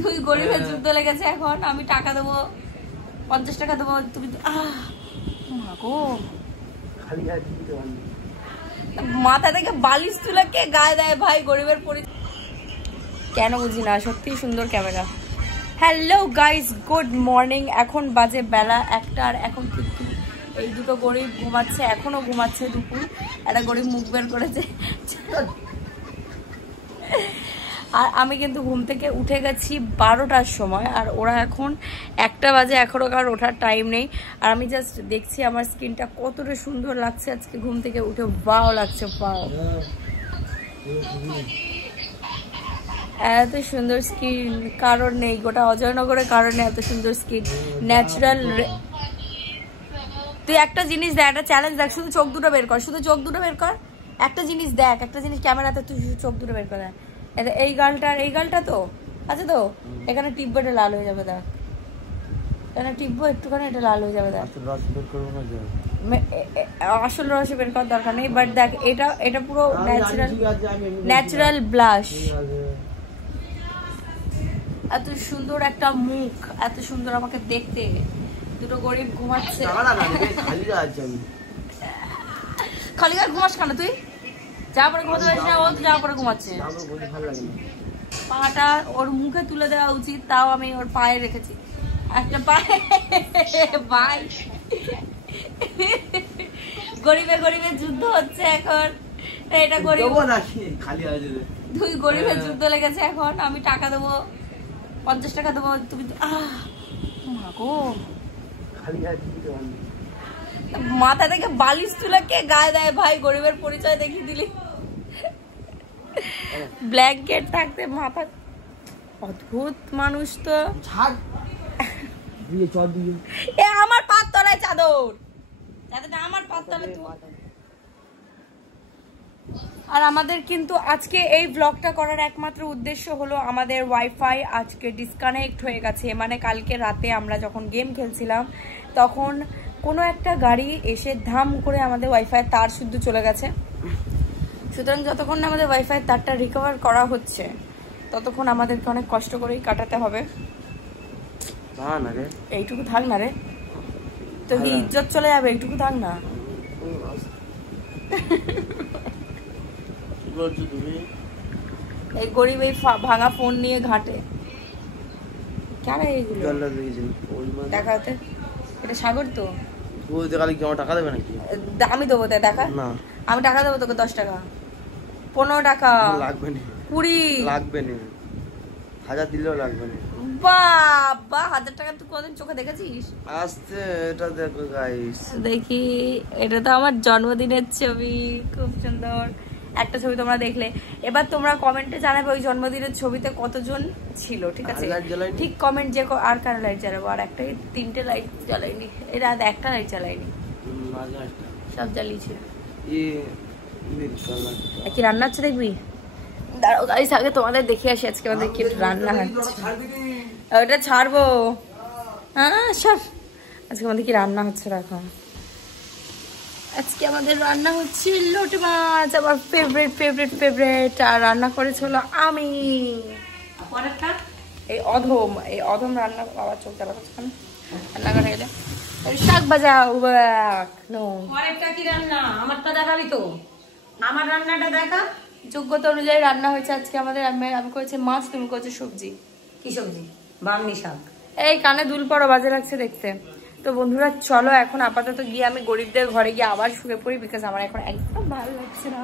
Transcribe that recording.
দুই গরিবের যুদ্ধ লেগেছে এখন। আমি টাকা দেবো, 50 টাকা দেবো, তুমি মাথা থেকে বালিশ তুলে কে গায়ে দেয় ভাই? গরিবের পরিচয় কেন বুঝি না, সত্যি সুন্দর camera. Hello guys, good morning. এখন বাজে বেলা 1টা আর এখন কিন্তু এই দুটো গরিব ঘুমাচ্ছে, এখনো ঘুমাচ্ছে। দুপুর একটা গরিব মুখ বের করেছে আর আমি কিন্তু ঘুম থেকে উঠে গেছি 12টার সময়, আর ওরা এখন 1টা বাজে, এখনো কারণ ওঠার টাইম নেই। আর আমি জাস্ট দেখছি আমার স্কিনটা কতটা সুন্দর লাগছে আজকে ঘুম থেকে উঠে। ওয়াও লাগছে, ওয়াও, এত সুন্দর স্কিন কারণ নেই, গোটা অজয়নগরের কারণে এত সুন্দর স্কিন, ন্যাচারাল। তুই একটা জিনিস দেখ, একটা চ্যালেঞ্জ দেখ, শুধু চোখ দুটো বের কর, শুধু চোখ দুটো বের কর, একটা জিনিস দেখ, একটা জিনিস ক্যামেরাতে তুই শুধু চোখ দুটো বের কর। এই গালটা, এই গালটা তো আছে তো, এখানে টিপবো, এটা লাল হয়ে যাবে, দেখ এখানে টিপবো একটুখানি, এটা লাল হয়ে যাবে, দেখ। আসল রস বের করার দরকার নেই, বাট দেখ এটা, এটা পুরো ন্যাচারাল, ন্যাচারাল ব্লাশ। এত সুন্দর একটা মুখ, এত সুন্দর আমাকে দেখতে। দুটো গরিব ঘুমাচ্ছে। খালি গায়ে ঘুমাস কেন তুই? যা পরে ঘুমাতে পারিস না, ও তো যা পরে ঘুমাচ্ছে। পাটা ওর মুখে তুলে দেওয়া উচিত, তাও আমি ওর পায়ে রেখেছি একটা পায়ে। ভাই গরিবে গরিবের যুদ্ধ হচ্ছে এখন। এটা গরিব, দুই গরিবের যুদ্ধ লেগেছে এখন। আমি টাকা দেবো, 50 টাকা দেবো, তুমি মাথা থেকে বালিশ তুলে কে গায়ে দেয় ভাই? গরিবের পরিচয় দেখিয়ে দিলি। ব্ল্যাঙ্কেট থাকতে মাথা, অদ্ভুত মানুষ তো। এ আমার পাত তলায় চাদর, চাদরটা আমার পাত তলায়। আর আমাদের কিন্তু আজকে এই ব্লগটা করার একমাত্র উদ্দেশ্য হলো আমাদের ওয়াইফাই আজকে ডিসকানেক্ট হয়ে গেছে। মানে কালকে রাতে আমরা যখন গেম খেলছিলাম তখন কোনো একটা গাড়ি এসে ধাম করে আমাদের ওয়াইফাই তার শুদ্ধ চলে গেছে। সুতরাং যতক্ষণ না আমাদের ওয়াইফাই তারটা রিকভার করা হচ্ছে ততক্ষণ আমাদেরকে অনেক কষ্ট করেই কাটাতে হবে। এইটুকু থাক না রে, তো কি ইজ্জত চলে যাবে? এইটুকু থাক না। এই গরিব এই ভাঙা ফোন নিয়ে ঘাটে কেন? এইগুলো দেখাতে, এটা সাগর তো। টাকা দেবে নাকি? আমি দেবো, তাই দেখা। আমি টাকা দেবো তোকে, 10 টাকা, 15 টাকা লাগবে না, 20 লাগবে না, 1000 দিলেও লাগবে না। বাবা 1000 টাকা তুই কোনদিন চোখে দেখেছিস? আস্তে এটা দেখো গাইস, দেখি এটা তো আমার জন্মদিনের ছবি, খুব সুন্দর একটা ছবি তোমরা দেখলে। এবার তোমরা কমেন্টে জানাবে ওই জন্মদিনের ছবিতে কতজন ছিল, ঠিক আছে? ঠিক কমেন্ট যে। আর কার লাইট জ্বালাবো? আর একটা 3টে লাইট জ্বালাইনি, এরা একটা লাইট জ্বালাইনি, সব জ্বালিয়েছিল। কি রান্না হচ্ছে দেখবি? দাঁড়াও গাইস, আগে তোমাদের দেখে আসি আজকে আমাদের কি রান্না হচ্ছে। ওটা ছাড়বো, হ্যাঁ সব। আজকে আমাদের কি রান্না হচ্ছে রাখো। আজকে আমাদের রান্না হচ্ছে লোটে মাছ, আমার ফেভারিট ফেভারিট ফেভারিট। আর রান্না করেছিল আমি। এই অধম, এই অধম রান্না। বাবা চোখ জ্বালা করছে কেন? রান্না করে গেলে শাক ভাজা। আরেকটা কি রান্না? আমারটা দেখাবি তো, আমার রান্নাটা দেখা। যোগ্যতা অনুযায়ী রান্না হয়েছে আজকে আমাদের। আমি করেছি মাছ, তুমি করেছো সবজি। কি সবজি? বামনি শাক। এই কানে দুল পড়ো, বাজে লাগছে দেখতে। তো বন্ধুরা চলো এখন আপাতত গিয়ে আমি গরিবদের ঘরে গিয়ে আবার শুয়ে পড়ি, বিকজ আমার এখন একদম ভালো লাগছে না।